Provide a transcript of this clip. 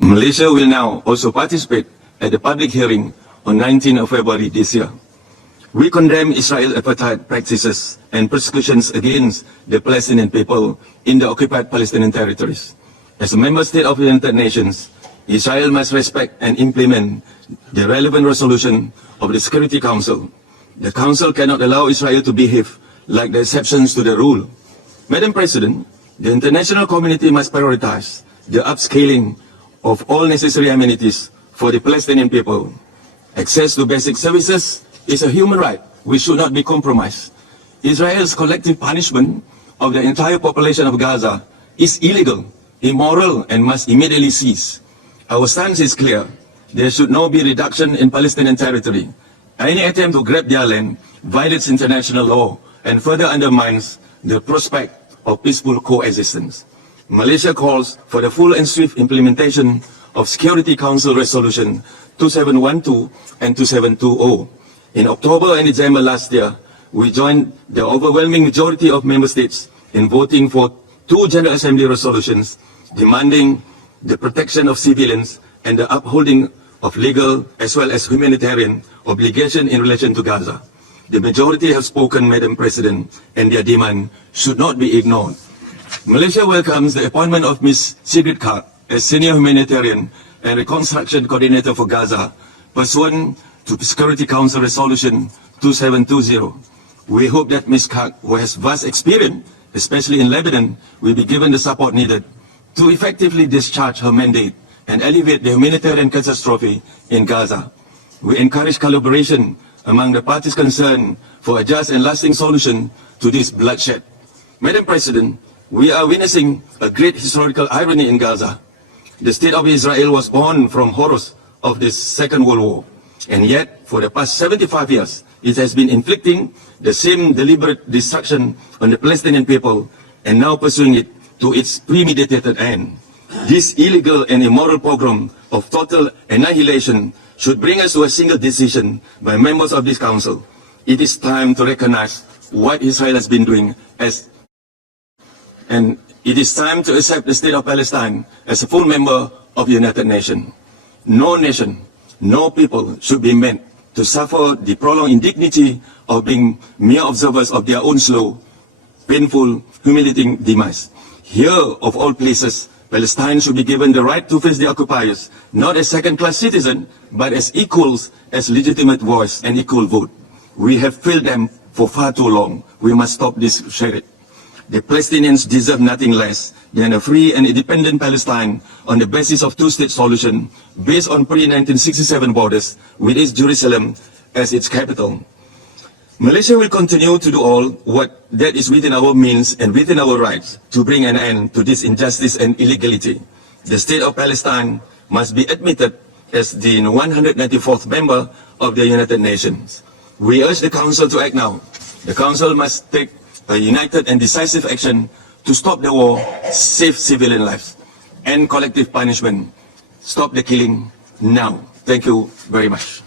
Malaysia will now also participate at the public hearing on 19th of February this year. We condemn Israel's apartheid practices and persecutions against the Palestinian people in the occupied Palestinian territories. As a member state of the United Nations, Israel must respect and implement the relevant resolution of the Security Council. The Council cannot allow Israel to behave like the exceptions to the rule. Madam President, the international community must prioritize the upscaling of all necessary amenities for the Palestinian people. Access to basic services is a human right which should not be compromised. Israel's collective punishment of the entire population of Gaza is illegal, immoral, and must immediately cease. Our stance is clear. There should not be reduction in Palestinian territory. Any attempt to grab their land violates international law and further undermines the prospect of peaceful coexistence. Malaysia calls for the full and swift implementation of Security Council Resolution 2712 and 2720. In October and December last year, we joined the overwhelming majority of member states in voting for 2 General Assembly resolutions demanding the protection of civilians and the upholding of legal as well as humanitarian obligation in relation to Gaza. The majority have spoken, Madam President, and their demand should not be ignored. Malaysia welcomes the appointment of Ms. Sigrid Kaak as Senior Humanitarian and Reconstruction Coordinator for Gaza, pursuant to Security Council Resolution 2720. We hope that Ms. Kaak, who has vast experience, especially in Lebanon, will be given the support needed to effectively discharge her mandate and alleviate the humanitarian catastrophe in Gaza. We encourage collaboration among the parties concerned for a just and lasting solution to this bloodshed. Madam President, we are witnessing a great historical irony in Gaza. The state of Israel was born from horrors of the Second World War, and yet for the past 75 years, it has been inflicting the same deliberate destruction on the Palestinian people and now pursuing it to its premeditated end. This illegal and immoral pogrom of total annihilation should bring us to a single decision by members of this council. It is time to recognize what Israel has been doing and it is time to accept the state of Palestine as a full member of the United Nations. No nation, no people should be meant to suffer the prolonged indignity of being mere observers of their own slow, painful, humiliating demise. Here, of all places, Palestine should be given the right to face the occupiers, not as second-class citizens, but as equals, as legitimate voice and equal vote. We have failed them for far too long. We must stop this charade. The Palestinians deserve nothing less than a free and independent Palestine on the basis of two-state solution based on pre-1967 borders with its Jerusalem as its capital. Malaysia will continue to do all what that is within our means and within our rights to bring an end to this injustice and illegality. The state of Palestine must be admitted as the 194th member of the United Nations. We urge the Council to act now. The Council must take a united and decisive action to stop the war, save civilian lives, end collective punishment, stop the killing now. Thank you very much.